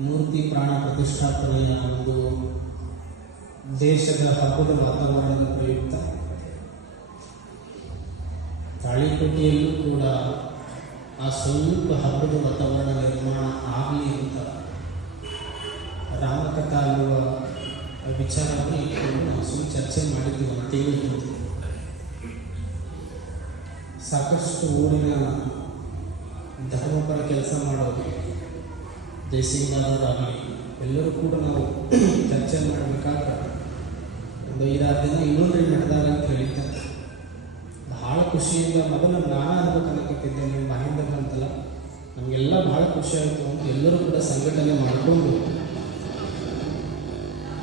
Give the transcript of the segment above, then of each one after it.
ಮೂರ್ತಿ ಪ್ರಾಣ ಪ್ರತಿಷ್ಠಾಪನೆಯ ಒಂದು ದೇಶದ ಹಬ್ಬದ ವಾತಾವರಣದ ಪ್ರಯುಕ್ತ. ತಾಳಿಕೋಟೆಯಲ್ಲೂ ಕೂಡ ಆ ಸ್ವಲ್ಪ ಹಬ್ಬದ ವಾತಾವರಣ ನಿರ್ಮಾಣ ಆಗಲಿ ಅಂತ ರಾಮಕಥಾ ಅನ್ನುವ ವಿಚಾರವನ್ನು ಇಟ್ಕೊಂಡು ಚರ್ಚೆ ಮಾಡಿದ್ದೀವಿ ಸಾಕಷ್ಟು ಊರಿನ ಧರ್ಮಪರ ಕೆಲಸ ಮಾಡೋದು ಜಯಸಿಂಗರಾಗಲಿ ಎಲ್ಲರೂ ಕೂಡ ನಾವು ಚರ್ಚೆ ಮಾಡಬೇಕಾದ್ರೆ ಒಂದು ಐದಾರು ದಿನ ಇನ್ನೊಂದು ನಡೆದಾಗ ಅಂತ ಹೇಳಿದ್ದಾರೆ ಬಹಳ ಖುಷಿಯಿಂದ ಮೊದಲು ನಾನು ಅನ್ಬೇಕು ಅನ್ನಕತ್ತಿದ್ದೆ ನೀವು ಮಹೇಂದ್ರ ಅಂತಲ್ಲ. ನಮಗೆಲ್ಲ ಬಹಳ ಖುಷಿ ಆಯಿತು ಅಂತ ಎಲ್ಲರೂ ಕೂಡ ಸಂಘಟನೆ ಮಾಡಿಕೊಂಡು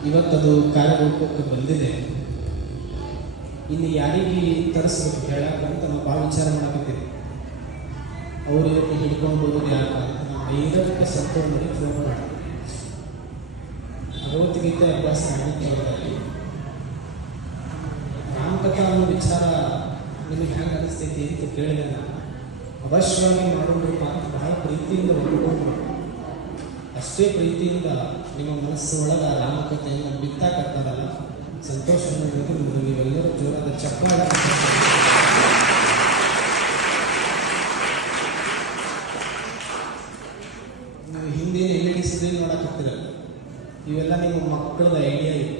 ಇವತ್ತದು ಕಾರ್ಯರೂಪಕ್ಕೆ ಬಂದಿದೆ. ಇಲ್ಲಿ ಯಾರಿಗೆ ತರಿಸ್ಬೇಕು ಹೇಳಕ್ಕಂತ ನಾವು ಭಾಳ ವಿಚಾರ ಮಾಡಕತ್ತೀವಿ. ಅವರು ಇವತ್ತು ಹಿಡ್ಕೊಂಡು ಹೋಗೋದು ಯಾಕೆ ಅಂತ ನಾವು ಐದಕ್ಕೆ ಸತ್ತು ಮಾಡಿ ಫೋನ್ ಮಾಡಿ ಭಗವದ್ಗೀತೆ ಅಭ್ಯಾಸ ಮಾಡಿದ್ದೇವೆ ರಾಮಕಥಾ ಅನ್ನೋ ವಿಚಾರ ನಿಮಗೆ ಹೆಂಗೆ ಅನಿಸ್ತೈತಿ ಅಂತ ಕೇಳಿದೆ ಅವಶ್ಯವಾಗಿ ಮಾಡೋದಪ್ಪ ಅಂತ ಬಹಳ ಪ್ರೀತಿಯಿಂದ ಒಪ್ಪಿಕೊಂಡ್ರು. ಅಷ್ಟೇ ಪ್ರೀತಿಯಿಂದ ನಿಮ್ಮ ಮನಸ್ಸು ಒಳಗೆ ರಾಮಕಥೆಯನ್ನು ಬಿತ್ತಾಕತ್ತದಲ್ಲ ಸಂತೋಷ ನೀವೆಲ್ಲರೂ ಜೋರಾದ ಚಪ್ಪಾಳೆ ನೀವು ಹಿಂದಿನ ಎಲ್ ಇ ಡಿ ಸ್ಕ್ರೀನ್ ನೋಡಕತ್ತೀರಲ್ಲ ಇವೆಲ್ಲ ನಿಮ್ಮ ಮಕ್ಕಳದ ಐಡಿಯಾ ಇವು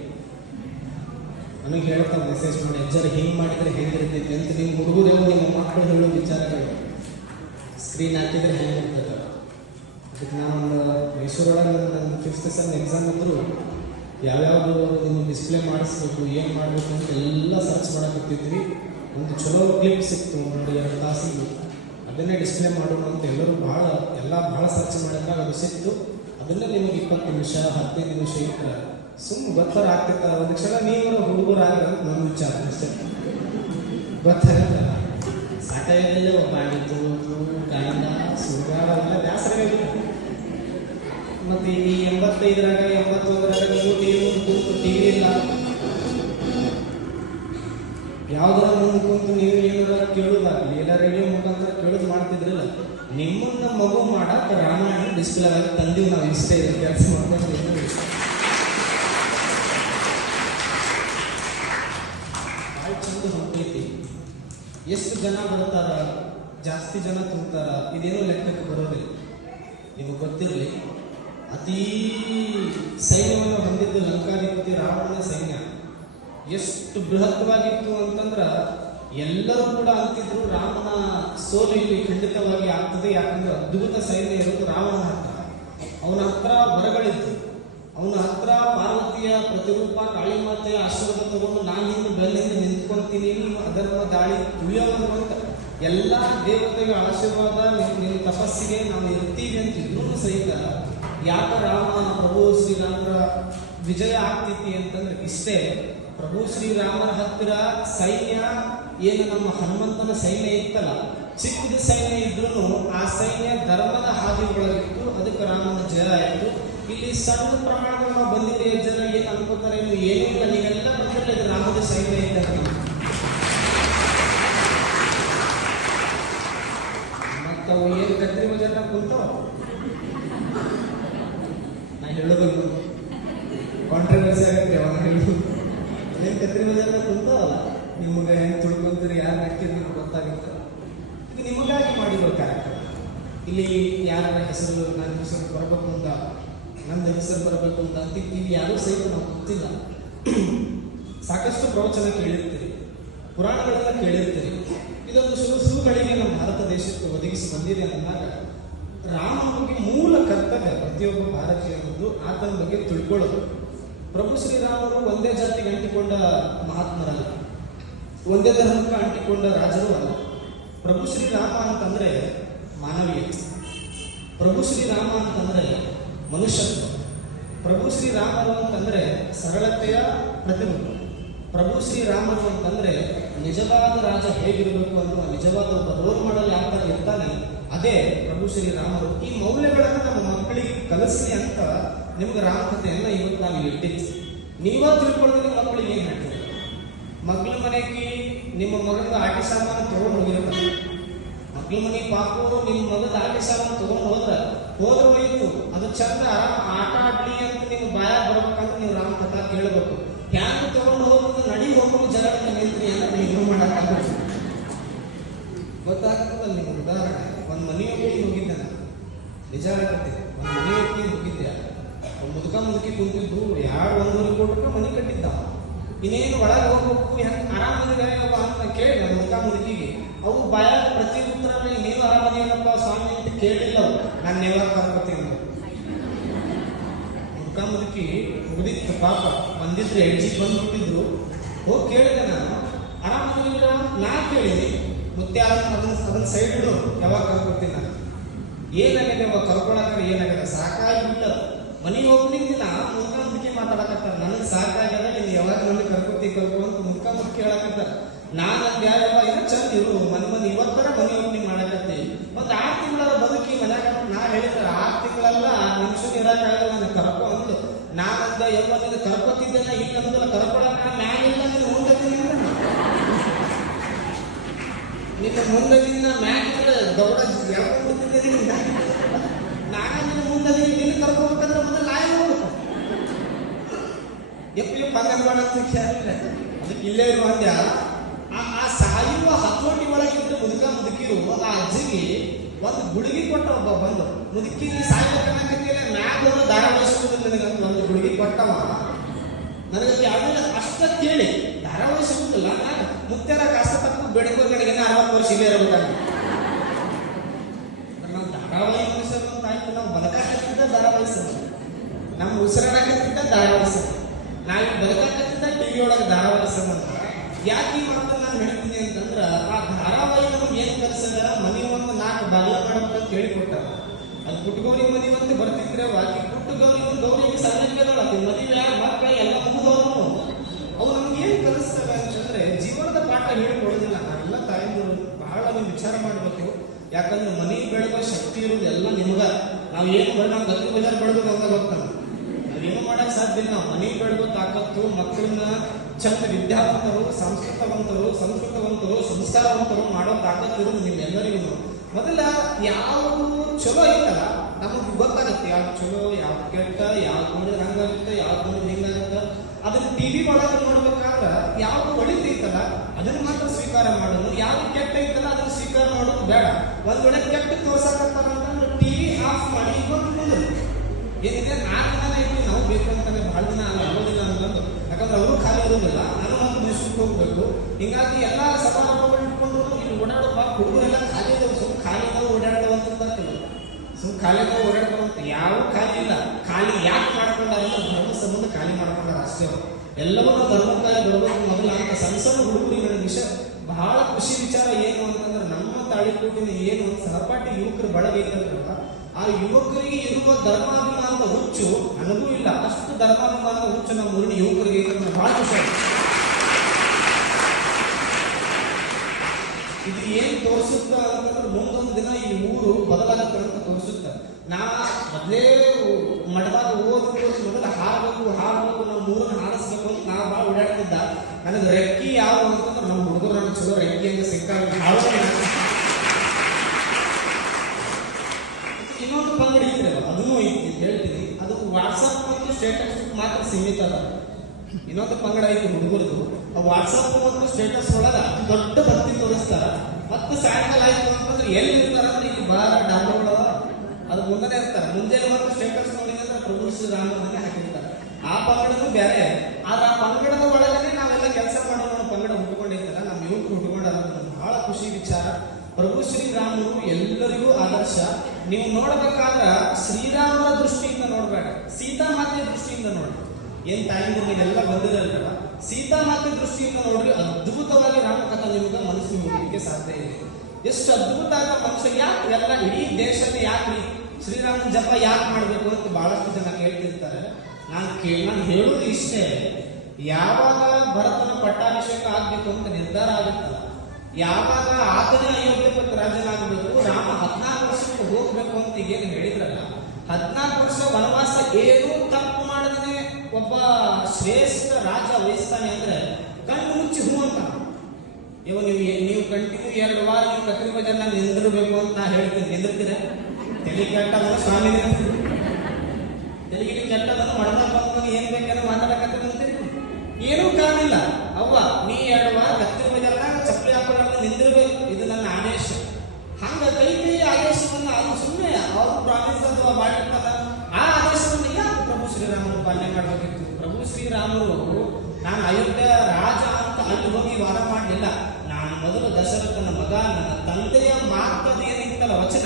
ನನಗೆ ಹೇಳ್ತಾರೆ ಮೆಸೇಜ್ ಮಾಡಿ, ಅಜ್ಜರ, ಹಿಂಗೆ ಮಾಡಿದ್ರೆ ಹೇಗಿರ್ತೈತಿ ಅಂತ ನಿಮ್ಮ ಹುಡುಗರು ನಿಮ್ಮ ಮಕ್ಕಳು ಹೇಳೋ ವಿಚಾರಗಳು. ಸ್ಕ್ರೀನ್ ಹಾಕಿದ್ರೆ ಹೇಗಿರ್ತದೆ ಅದಕ್ಕೆ ನಾನು ಮೈಸೂರೊಳಗೆ ನನ್ನ ಫಿಫ್ತ್ ಸೆಮ್ ಎಕ್ಸಾಮ್ ಇದ್ರು ಯಾವ್ಯಾವುದು ನಿಮ್ಮ ಡಿಸ್ಪ್ಲೇ ಮಾಡಿಸ್ಬೇಕು, ಏನು ಮಾಡಬೇಕು ಅಂತ ಎಲ್ಲ ಸರ್ಚ್ ಮಾಡಕತ್ತಿದ್ವಿ ಒಂದು ಚಲೋ ಕ್ಲಿಪ್ ಸಿಕ್ತು ಒಂದು ಎರಡು ತಾಸಿಗೆ. ಅದನ್ನೇ ಡಿಸ್ಪ್ಲೇ ಮಾಡೋಣ ಅಂತ ಎಲ್ಲರೂ ಭಾಳ, ಎಲ್ಲ ಭಾಳ ಸರ್ಚ್ ಮಾಡಿದಾಗ ಅದು ಸಿಕ್ತು. ಅದನ್ನೇ ನಿಮಗೆ ಇಪ್ಪತ್ತು ನಿಮಿಷ, ಹದಿನೈದು ನಿಮಿಷ ಇಟ್ಟರೆ ಸುಮ್ಮನೆ ಗೊತ್ತಾರ ಆಗ್ತಿರ್ತಾರ ಒಂದು ಕ್ಷಣ ನೀವು ಹುಡುಗರು ಆಗಿರೋ ನನ್ನ ವಿಚಾರ ಅಷ್ಟೇ. ಗೊತ್ತಾಗಲ್ಲ ಸಾಕಾಗಲಿಲ್ಲ ಒಬ್ಬ ಆಗಿತ್ತು ಕಾಯಿಂದ ಸುಗಾಡ ಎಲ್ಲ ಬ್ಯಾಸರಾಗಿಲ್ಲ ಮತ್ತೆ ಈ ಎಂಬತ್ತೈದರಾಗ ಎಂಬತ್ತೊಂದರಾಗ ನೀವು ಟಿವಿ ಕೂತು ಟಿವಿ ಇಲ್ಲ. ಯಾವ್ದಾರ ಮುಂದೆ ಕುಂತು ನೀವು ಏನಾರ ಕೇಳೋದಾಗ್ಲಿ ಇಲ್ಲ ರೇಡಿಯೋ ಮುಖಾಂತರ ಕೇಳೋದು ಮಾಡ್ತಿದ್ರಲ್ಲ. ನಿಮ್ಮನ್ನ ಮಗು ಮಾಡಕ್ಕೆ ರಾಮಾಯಣ ಡಿಸ್ಪ್ಲೇ ಆಗಿ ತಂದೀವಿ ನಾವು ಇಷ್ಟೇ ಕೆಲಸ ಮಾಡ್ಕೊಂಡು ಭಾಳ ಚಂದ ಹೊಂಟೈತಿ ಎಷ್ಟು ಜನ ಬರ್ತಾರ? ಜಾಸ್ತಿ ಜನ ತುಂಬ್ತಾರ ಇದೇನು ಲೆಕ್ಕಕ್ಕೆ ಬರೋದಿಲ್ಲ. ನಿಮಗೆ ಗೊತ್ತಿರಲಿ. ಅತೀ ಸೈನ್ಯವನ್ನು ಹೊಂದಿದ್ದು ಲಂಕಾಧಿಪತಿ ರಾವಣನ ಸೈನ್ಯ ಎಷ್ಟು ಬೃಹತ್ವಾಗಿತ್ತು ಅಂತಂದ್ರ ಎಲ್ಲರೂ ಕೂಡ ಅಂತಿದ್ರು ರಾಮನ ಸೋಲು ಖಂಡಿತವಾಗಿ ಆಗ್ತದೆ. ಯಾಕಂದ್ರೆ ಅದ್ಭುತ ಸೈನ್ಯ ಇರೋದು ರಾವಣನ ಹತ್ರ. ಅವನ ಹತ್ರ ಬರಗಳಿತ್ತು ಅವನ ಹತ್ರ ಪಾರ್ವತಿಯ ಪ್ರತಿರೂಪ ಮತ್ತೆ ಆಶೀರ್ವಾದ ತಗೊಂಡು ನಾನು ಹಿಂದೆ ಬೆನ್ನಿಂದ ನಿಂತ್ಕೊಂತೀನಿ ಅದನ್ನ ದಾಳಿ ತುಳಿಯೋದು ಅಂತ. ಎಲ್ಲ ದೇವತೆಗಳ ಆಶೀರ್ವಾದ ನಿಮ್ಮ ತಪಸ್ಸಿಗೆ ನಾವು ಇರ್ತೀವಿ ಅಂತ ಇನ್ನೂ ಸಹಿತ ಯಾಕ ರಾಮ ಪ್ರಭು ಶ್ರೀರಾಮರ ವಿಜಯ ಆಗ್ತೈತಿ ಅಂತಂದ್ರೆ ಇಷ್ಟೇ. ಪ್ರಭು ಶ್ರೀರಾಮರ ಹತ್ತಿರ ಸೈನ್ಯ ಏನು ನಮ್ಮ ಹನುಮಂತನ ಸೈನ್ಯ ಇತ್ತಲ್ಲ, ಚಿಕ್ಕದ ಸೈನ್ಯ ಇದ್ರೂ ಆ ಸೈನ್ಯ ಧರ್ಮದ ಹಾದಿ ಒಳಗಿತ್ತು ಅದಕ್ಕೆ ರಾಮನ ಜಯ ಆಯಿತು. ಇಲ್ಲಿ ಸಣ್ಣ ಪ್ರಮಾಣದಲ್ಲಿ ಬಂದಿದ್ದೇವೆ ಜನ ಏನು ಅನ್ಕೋತಾರೆ ಏನೂ ಇಲ್ಲ, ನೀವೆಲ್ಲ ಬಂದಿರಲಿ ಇದು ರಾಮದ ಸೈನ್ಯ ಇದ್ದಂತೆ ಮತ್ತವು ಕತ್ರಿ ಮಜಾಟ ಕುಂತೋ? ನಾ ಹೇಳೋದು ಕಾಂಟ್ರವರ್ಸಿ ಆಗತ್ತೆ, ಅವಾಗ ಹೇಳುದು. ಕತ್ರಿ ಮಜಾಟ ಕುಂತಲ್ಲ ನಿಮಗೆ ಹೆಂಗೆ ತುಳ್ಕೊಂತೀರಿ ಯಾರು ಹಾಕಿದ್ರು ಗೊತ್ತಾಗುತ್ತೆ. ಇದು ನಿಮಗಾಗಿ ಮಾಡಿರೋ ಕ್ಯಾರೆಕ್ಟರ್ ಇಲ್ಲಿ ಯಾರ ಹೆಸರು ನನ್ನ ಹೆಸರು ಬರಬೇಕು ಅಂತ ನಂದು ಹೆಸರು ಬರಬೇಕು ಅಂತ ಅಂತ ಇಲ್ಲಿ ಯಾರೂ ಸಹಿತ ನಾವು ಗೊತ್ತಿಲ್ಲ. ಸಾಕಷ್ಟು ಪ್ರವಚನ ಕೇಳಿರ್ತೀರಿ. ಪುರಾಣಗಳನ್ನ ಕೇಳಿರ್ತೀರಿ. ಇದೊಂದು ಶುರು ನಮ್ಮ ಭಾರತ ದೇಶಕ್ಕೆ ಒದಗಿಸಿ ಬಂದಿದೆ ಅಂದಾಗ ರಾಮ ಬಗ್ಗೆ ಮೂಲ ಕರ್ತವ್ಯ ಪ್ರತಿಯೊಬ್ಬ ಭಾರತೀಯರದ್ದು ಆತನ ಬಗ್ಗೆ ತಿಳ್ಕೊಳ್ಳೋದು. ಪ್ರಭು ಶ್ರೀರಾಮರು ಒಂದೇ ಜಾತಿಗೆ ಅಂಟಿಕೊಂಡ ಮಹಾತ್ಮರಲ್ಲ. ಒಂದೇ ಧರ್ಮಕ್ಕೆ ಅಂಟಿಕೊಂಡ ರಾಜರು ಅಲ್ಲ. ಪ್ರಭು ಶ್ರೀರಾಮ ಅಂತಂದ್ರೆ ಮಾನವೀಯ. ಪ್ರಭು ಶ್ರೀರಾಮ ಅಂತಂದ್ರೆ ಮನುಷ್ಯತ್ವ. ಪ್ರಭು ಶ್ರೀರಾಮರು ಅಂತಂದ್ರೆ ಸರಳತೆಯ ಪ್ರತಿರೂಪ ಪ್ರಭು ಶ್ರೀರಾಮರು ಅಂತಂದ್ರೆ ನಿಜವಾದ ರಾಜ ಹೇಗಿರಬೇಕು ಅನ್ನುವ ನಿಜವಾದ ಒಬ್ಬ ರೋಲ್ ಮಾಡಲ್ ಯಾವ ಇರ್ತಾನೆ, ಅದೇ ಪ್ರಭು ಶ್ರೀರಾಮರು. ಈ ಮೌಲ್ಯಗಳನ್ನು ನಮ್ಮ ಮಕ್ಕಳಿಗೆ ಕಲಿಸಲಿ ಅಂತ ನಿಮ್ಗೆ ರಾಮಕಥೆಯನ್ನ ಇವತ್ತು ನಾನು ಇಟ್ಟಿದ್ದೆ ನೀವೇ ತಿಳ್ಕೊಳ್ಳೋದಕ್ಕೆ ಮಕ್ಕಳಿಗೆ ಏನು ಹೇಳ್ತೀವಿ ಮಗಳ ಮನೆಗೆ ನಿಮ್ಮ ಮಗನ ಆಟಿ ಸಾಮಾನು ತಗೊಂಡು ಹೋಗಿರ್ತಾರೆ ಮಕ್ಳ ಮನೆಗೆ ಪಾಪು, ನಿಮ್ಮ ಮಗದ ಆಟಿ ಸಾಮಾನು ತಗೊಂಡು ಹೋದ್ರ ಹೋದ್ರ ಹೋಯ್ತು ಅದು ಚಂದ ಆಟ ಆಡ್ಲಿ ಅಂತ ನಿಮ್ ಬಾಯ ಬರ್ಬೇಕಂತ ನೀವು ರಾಮ ಕಥಾ ಕೇಳಬೇಕು. ಹ್ಯಾಂಗ್ ತಗೊಂಡು ಹೋಗುದು, ನಡಿ ಹೋಗುದು ಜನ ನಿಂತ್ರಿ ಅಂತ ನೀವು ಮಾಡಕ್ಕಾಗ ಗೊತ್ತಾಗ್ತದಲ್ಲ ನಿಮ್ಗೆ ಉದಾಹರಣೆ? ಒಂದು ಮನೆಯೊಳಗೆ ಹೋಗಿದ್ದೆ ನಾನು. ನಿಜ ಒಂದ್ ಒಂದು ಮನೆಯೊಳಗೆ ಹೋಗಿದ್ದೆ. ಮುದುಕ ಮುದುಕಿ ಕುಂತಿದ್ದು ಯಾರು ಒಂದೂವರೆ ಕೋಟಿ ಮನೆ ಕಟ್ಟಿದ್ದ. ಇನ್ನೇನು ಒಳಗೆ ಹೋಗ್ಬೇಕು, ಹೆಂಗೆ ಅಂತ ಕೇಳಿ ಮುದುಕ ಮುದುಕಿಗೆ. ಅವು ಬಾಯಾಗ ಪ್ರತಿ ಉತ್ತರ ನೀವು ಆರಾಮದೇನಪ್ಪ ಸ್ವಾಮಿ ಕೇಳಿಲ್ಲ ನಾನು ಯಾವಾಗ ಕರ್ಕೋತೀನಿ ಮುದುಕ ಮುದುಕಿ ಮುಗಿದಿತ್ತು ಪಾಪ. ಬಂದಿದ್ರೆ ಹೆಜ್ಜಿಗೆ ಬಂದ್ಬಿಟ್ಟಿದ್ರು. ಹೋಗಿ ಕೇಳಿದೆ ನಾನು. ಆರಾಮದಿರ ನಾ ಕೇಳಿದೆ. ಮತ್ತೆ ಅದನ್ನ ಅದನ್ನ ಸೈಡ್ ಇಡು ಯಾವಾಗ ಕರ್ಕೊತೀನಿ ನಾನು. ಏನಾಗಿದೆ? ಅವ ಕರ್ಕೊಳಕ್ರೆ ಏನಾಗಿದೆ? ಸಾಕಾಗಿಬಿಟ್ಟದ ಮನೆಗೆ ಓಪನಿಂಗ್ ದಿನ ಮುಖ ಮುದುಕಿ ಮಾತಾಡಕತ್ತಾರ. ನನಗೆ ಸಾಕಾಗ್ಯದ. ನೀನು ಯಾವಾಗ ನನಗೆ ಕರ್ಕೊತಿ, ಕರ್ಕೊ ಅಂತ ಮುಖ ಮುದುಕಿ ಹೇಳಕತ್ತಾರ ನಾನು ಯಾವ ಇಲ್ಲ ಚಂದ ಇರು. ಮನೆ ಮನೆ ಇವತ್ತರ ಮನೆ ಓಪನಿಂಗ್ ಮಾಡಕತ್ತಿ. ಒಂದು ಆರು ತಿಂಗಳ ಮನ್ಯಾಗ ನಾ ಹೇಳಿದ್ರೆ ಆರು ತಿಂಗಳಲ್ಲ ನಿಮಿಷ ಇರಕ್ಕಾಗಲ್ಲ ನನಗೆ ಕರ್ಕೊ ನಾನಂದ ಅಂದ ಯಾವ ನಿನ್ನ ಕರ್ಕೊತಿದ್ದೇನೆ? ಈಗ ಅಂದಲ್ಲ ಕರ್ಕೊಳಕ ಮ್ಯಾಗಿಲ್ಲ ನೀನು. ಮುಂದೆ ನಿನ್ನ ಮುಂದಿನ ಮ್ಯಾಗಿಲ್ಲ ದೌಡ ಯಾವ್ದು ನಾನು ನಿನ್ನ ಮುಂದಲ್ಲಿ ನಿನ್ನ ಕರ್ಕೊಬೇಕಂದ್ರೆ ಮೊದಲು ನಾಯಿ ನೋಡ್ಬೇಕು. ಎಪ್ಪಿ ಎಪ್ಪ ಹಂಗ ಶಿಕ್ಷೆ ಅದಕ್ಕೆ ಇಲ್ಲೇ ಇರುವ ಅಂದ್ಯ? ಆ ಆ ಸಾಯುವ ಹತೋಟಿ ಒಳಗಿದ್ದ ಮುದುಕ ಮುದುಕಿರು, ಆ ಅಜ್ಜಿಗೆ ಒಂದು ಗುಡುಗಿ ಕೊಟ್ಟ ಒಬ್ಬ ಬಂದು ಮುದುಕಿ ಸಾಯ್ಬೇಕನ್ನಕತ್ತಿಲ್ಲ ಮ್ಯಾಗ ದಾರ ಬಳಸ್ಕೊಂಡು ನನಗೆ ಒಂದು ಗುಡುಗಿ ಕೊಟ್ಟವ ನನಗೆ ಯಾವ್ದು ಅಷ್ಟ ಕೇಳಿ. ಧಾರಾವಾಹಿ ಸಿಗುದಿಲ್ಲ ನಾನು ಮುತ್ಯಾರ ಕಾಸ ತಪ್ಪು ಬೇಡಿಕೊಂಡು ಕಡೆಗೆ ಅರವತ್ತು ವರ್ಷ ಇಲ್ಲೇ ಇರಬೇಕಾಗಿ. ನಾವು ಧಾರಾವಾಹಿ ಮನುಷ್ಯರು ಅಂತ ಆಯ್ತು, ನಾವು ಬದುಕಾಕತ್ತಿದ್ದ ಧಾರಾವಾಹಿ ನಮ್ಮ ಉಸಿರಾಡಕತ್ತಿದ್ದ ಧಾರಾವಾಹಿ ಸರ್ ನಾವು ಬದುಕಾಕತ್ತಿದ್ದ ಟಿವಿ ಒಳಗೆ ಅಂತ. ಯಾಕೆ ಅಂತಂದ್ರ ಆ ಧಾರಾವಾಹಿ ನಮ್ಗೆ ಏನ್ ಕಲ್ಸದ ಮನೆ ಒಂದು ನಾಲ್ಕು ಬಾಗ್ಲ ಅಂತ ಹೇಳಿಕೊಟ್ಟಾರ ಅದು ಪುಟ್ಟಗೌರಿ ಮನೆ ಒಂದು ಬರ್ತಿದ್ರೆ ಬಾಕಿ ಪುಟ್ಟಗೌರಿ ಒಂದು ಗೌರಿಗೆ ಸಣ್ಣ ಮದುವೆ ಮಕ್ಕಳ ಎಲ್ಲ ಮುಗಿದವರು ಅವ್ರು ನಮ್ಗೆ ಏನ್ ಕಲಿಸ್ತವೆ ಅಂತಂದ್ರೆ ಜೀವನದ ಪಾಠ ಹೇಳಿಕೊಡೋದಿಲ್ಲ. ನಾವೆಲ್ಲ ತಾಯಂದಿರು ಬಹಳ ನೀವು ವಿಚಾರ ಮಾಡ್ಬೇಕು ಯಾಕಂದ್ರೆ ಮನೆ ಬೆಳೆದ ಶಕ್ತಿ ಇರೋದು ಎಲ್ಲ ನಿಮ್ಗ. ನಾವು ಏನು ಬರ, ನಾವು ಗತಿ ಬಜಾರ್ ಬೆಳೆದು ಅಂತ ಏನು ಮಾಡಕ್ ಸಾಧ್ಯ ಇಲ್ಲ. ನಾವು ಮನೆ ಬೆಳೆದು ತಾಕತ್ತು ಮಕ್ಕಳನ್ನ ಚಂದ ವಿದ್ಯಾವಂತರು, ಸಂಸ್ಕೃತವಂತರು ಸಂಸ್ಕೃತವಂತರು, ಸಂಸ್ಕಾರವಂತರು ಮಾಡೋ ತಾಕತ್ತು ಇರೋದು ನಿಮ್ಮೆಲ್ಲರಿಗೂ ಮೊದಲ ಯಾವುದು ಚಲೋ ಐತಲ್ಲ ನಮಗೆ ಗೊತ್ತಾಗುತ್ತೆ ಯಾವ್ದು ಚಲೋ, ಯಾವ್ದು ಕೆಟ್ಟ, ಯಾವ್ದು ನೋಡಿದ್ರೆ ಹಂಗಾಗುತ್ತೆ, ಯಾವ್ದು ನೋಡಿದ್ರೆ ಹಿಂಗಾಗುತ್ತೆ. ಅದನ್ನ ಟಿವಿ ಒಳಗೆ ನೋಡ್ಬೇಕಾದ್ರ ಯಾವ್ದು ಒಳಿತೈತಲ್ಲ ಅದನ್ನ ಮಾತ್ರ ಸ್ವೀಕಾರ ಮಾಡೋದು. ಯಾವ್ದು ಕೆಟ್ಟ ಐತಲ್ಲ ಅದನ್ನ ಸ್ವೀಕಾರ ಮಾಡೋದು ಬೇಡ. ಒಂದ್ ವೇಳೆ ಕೆಟ್ಟ ತೋರ್ಸಕತ್ತಾರ ಅಂತಂದ್ರೆ ಟಿವಿ ಆಫ್ ಮಾಡಿ ಮುಂದೆ ಏನಿದೆ? ನಾಲ್ಕು ದಿನ ಇರಲಿ ನಾವು ಬೇಕು ಅಂತಾನೆ ಬಹಳ ದಿನ ಅಲ್ಲ ಆಗೋದಿಲ್ಲ ಅಂತಂದು ಯಾಕಂದ್ರೆ ಅವರು ಖಾಲಿ ಇರೋದಿಲ್ಲ ನಾನು ಒಂದು ದೇಶಕ್ಕೆ ಹೋಗ್ಬೇಕು. ಹಿಂಗಾಗಿ ಎಲ್ಲ ಸಮಾರಂಭಗಳು ಇಟ್ಕೊಂಡು ಇಲ್ಲಿ ಓಡಾಡೋ ಪಾಪ ಖಾಲಿ ಇದಾವೆ ಸುಮ್ ಖಾಲಿ ಇದಾವೆ ಓಡಾಡ್ತಾವಂತ ಕೆಲವು ಸುಮ್ ಖಾಲಿ ಇದಾವೆ ಓಡಾಡ್ತಾವಂತ ಯಾವ ಖಾಲಿ ಇಲ್ಲ. ಖಾಲಿ ಯಾಕೆ ಮಾಡ್ಕೊಂಡಾರ ಅಂದ್ರೆ ಧರ್ಮ ಸಂಬಂಧ ಖಾಲಿ ಮಾಡ್ಕೊಂಡ ಅಷ್ಟೇ ಅವ್ರು. ಎಲ್ಲವನ್ನೂ ಧರ್ಮಕ್ಕಾಗಿ ಬರ್ಬೇಕು ಮೊದಲು ಅಂತ ಸಣ್ಣ ಸಣ್ಣ ಹುಡುಗರಿಗೆ ನನಗೆ ವಿಷಯ ಬಹಳ ಖುಷಿ ವಿಚಾರ ಏನು ಅಂತಂದ್ರೆ ನಮ್ಮ ತಾಳಿಕೋಟಿನ ಏನು ಸಹಪಾಠಿ ಯುವಕರು ಬಳಗ ಐತಂದ್ರಲ್ಲ ಆ ಯುವಕರಿಗೆ ಇರುವ ಧರ್ಮಾಭಿಮಾನದ ಹುಚ್ಚು ನನಗೂ ಇಲ್ಲ. ಅಷ್ಟು ಧರ್ಮಾಭಿಮಾನದ ಹುಚ್ಚು ನಮ್ಮ ಊರಿನ ಯುವಕರಿಗೆ ಬಹಳ ಖುಷಿ. ಇದು ಏನ್ ತೋರಿಸುತ್ತ ಅಂತಂದ್ರೆ ಮುಂದೊಂದು ದಿನ ಈ ಊರು ಬದಲಾಗುತ್ತೆ ಅಂತ ತೋರಿಸುತ್ತ. ನಾ ಮೊದಲೇ ಮಠದಾಗ ಓದ್ಬೇಕು ಮೊದಲು ಹಾಡಬೇಕು ಹಾಡಬೇಕು ನಾವು ಊರನ್ನು ಹಾಡಿಸ್ಬೇಕು ಅಂತ ನಾ ಭಾಳ ಓಡಾಡ್ತಿದ್ದ. ನನಗೆ ರೆಕ್ಕಿ ಯಾವ ಅಂತಂದ್ರೆ ನಮ್ಮ ಹುಡುಗರು ನನ್ನ ಚಲೋ ರೆಕ್ಕಿಯಿಂದ ಸಿಕ್ಕಾಗ ಹಾಡೋದು ಇನ್ನೊಂದು ಪಂಗಡ ಇದ್ರೆ ಅದು ಅದನ್ನೂ ಐತಿ ಹೇಳ್ತೀನಿ. ಅದು ವಾಟ್ಸಪ್ ಮತ್ತು ಸ್ಟೇಟಸ್ ಮಾತ್ರ ಸೀಮಿತ ಅದ. ಇನ್ನೊಂದು ಪಂಗಡ ಐತಿ ಹುಡುಗರದು. ಆ ವಾಟ್ಸಪ್ ಮತ್ತು ಸ್ಟೇಟಸ್ ಒಳಗ ದೊಡ್ಡ ಭಕ್ತಿ ತೋರಿಸ್ತಾರ. ಮತ್ತೆ ಸಾಯಂಕಾಲ ಆಯ್ತು ಅಂತಂದ್ರೆ ಎಲ್ಲಿ ಇರ್ತಾರ ಅಂದ್ರೆ ಇಲ್ಲಿ ಬಾರ ಡಾಂಬರ್ಗಳು ಅದ ಮುಂದನೆ ಇರ್ತಾರ. ಮುಂಜಾನೆ ಮತ್ತು ಸ್ಟೇಟಸ್ ನೋಡಿದ್ರೆ ಪ್ರಭು ಶ್ರೀರಾಮನೇ ಹಾಕಿರ್ತಾರೆ. ಆ ಪಂಗಡದು ಬೇರೆ. ಆದ್ರೆ ಆ ಪಂಗಡದ ಒಳಗನೆ ನಾವೆಲ್ಲ ಕೆಲಸ ಮಾಡೋ ಅನ್ನೋ ಪಂಗಡ ಹುಟ್ಟುಕೊಂಡಿರ್ತಾರ ನಮ್ಮ ಯುವಕರು ಹುಟ್ಟುಕೊಂಡ ಬಹಳ ಖುಷಿ ವಿಚಾರ. ಪ್ರಭು ಶ್ರೀರಾಮರು ಎಲ್ಲರಿಗೂ ಆದರ್ಶ. ನೀವು ನೋಡ್ಬೇಕಾದ್ರ ಶ್ರೀರಾಮನ ದೃಷ್ಟಿಯಿಂದ ನೋಡ್ಬೇಡ, ಸೀತಾಮಾತೆಯ ದೃಷ್ಟಿಯಿಂದ ನೋಡಿ ಏನ್ ತಾಯಿಂದ ನೀವೆಲ್ಲ ಬಂದಿರಲ್ಲ ಸೀತಾಮಾತೆ ದೃಷ್ಟಿಯಿಂದ ನೋಡ್ರಿ, ಅದ್ಭುತವಾಗಿ ರಾಮಕಥಾ ನಿಮಗೆ ಮನಸ್ಸಿಗೆ ಹೋಗ್ಲಿಕ್ಕೆ ಸಾಧ್ಯ ಇದೆ. ಎಷ್ಟು ಅದ್ಭುತ ಆದ ಮನುಷ್ಯ, ಯಾಕೆ ಎಲ್ಲ ಇಡೀ ದೇಶದ ಯಾಕ್ರಿ ಶ್ರೀರಾಮನ ಜಪ ಯಾಕೆ ಮಾಡಬೇಕು ಅಂತ ಬಹಳಷ್ಟು ಜನ ಕೇಳ್ತಿರ್ತಾರೆ. ನಾನು ಕೇಳಿ ನಾನು ಹೇಳೋದು ಇಷ್ಟೇ, ಯಾವಾಗ ಭರತನ ಪಟ್ಟಾಭಿಷೇಕ ಆಗ್ಬೇಕು ಅಂತ ನಿರ್ಧಾರ ಆಗುತ್ತಲ್ಲ ಯಾವಾಗ ಆತನೇ ಮತ್ತು ರಾಜನಾಗಬೇಕು ರಾಮ ಹದಿನಾಲ್ಕು ವರ್ಷಕ್ಕೆ ಹೋಗ್ಬೇಕು ಅಂತ ಏನು ಹೇಳಿದ್ರಲ್ಲ? ಹದಿನಾಲ್ಕು ವರ್ಷ ವನವಾಸ ಏನೂ ತಪ್ಪು ಮಾಡದೇ ಒಬ್ಬ ಶ್ರೇಷ್ಠ ರಾಜ ವಹಿಸ್ತಾನೆ ಅಂದ್ರೆ ಕಣ್ಣು ಮುಚ್ಚಿ ಹೂ ಅಂತ. ಇವ ನೀವು ನೀವು ಕಂಟಿನ್ಯೂ ಎರಡು ವಾರ ನೀವು ಬಜಾರ್ನಾಗ ನಿಂದಿರಬೇಕು ಅಂತ ನಾ ಹೇಳ್ತೀನಿ. ನಿಂದಿರ್ತೀರ? ತಲೆ ಕೆಟ್ಟ ಸ್ವಾಮಿ ತಲೆಗಿಲಿ ಕೆಟ್ಟದನ್ನು ಮಡದಾಗ ಬಂದು ಏನ್ ಬೇಕಾದ್ರೆ ಮಾತಾಡಕತ್ತೀರಿ ಏನೂ ಕಾಣಿಲ್ಲ ಅವ್ವ, ನೀ ಎರಡು ವಾರ ಚಪ್ಪಲಿ ನಿಂದಿರ್ಬೇಕು ಇದು ನನ್ನ ಆದೇಶ. ಹಂಗ ಕೈ ಕೈ ಆದೇಶವನ್ನ ಅದು ಸುಮ್ಮನೆ ಅವ್ರ ಪ್ರಾಮಿಸ್ ಅಥವಾ ಮಾಡಿರ್ತಾರ ಆ ಆದೇಶವನ್ನು ಯಾಕೆ ಪ್ರಭು ಶ್ರೀರಾಮರು ಪಾಲನೆ ಮಾಡಬೇಕಿತ್ತು ಪ್ರಭು ಶ್ರೀರಾಮರು ನಾನು ಅಯೋಧ್ಯ ರಾಜ ಅಂತ ಅಲ್ಲಿ ಹೋಗಿ ವಾದ ಮಾಡಲಿಲ್ಲ. ನಾನು ಮೊದಲು ದಶರಥನ ಮಗ, ನನ್ನ ತಂದೆಯ ಮಾತದ ಏನಿತ್ತಲ್ಲ ವಚನ,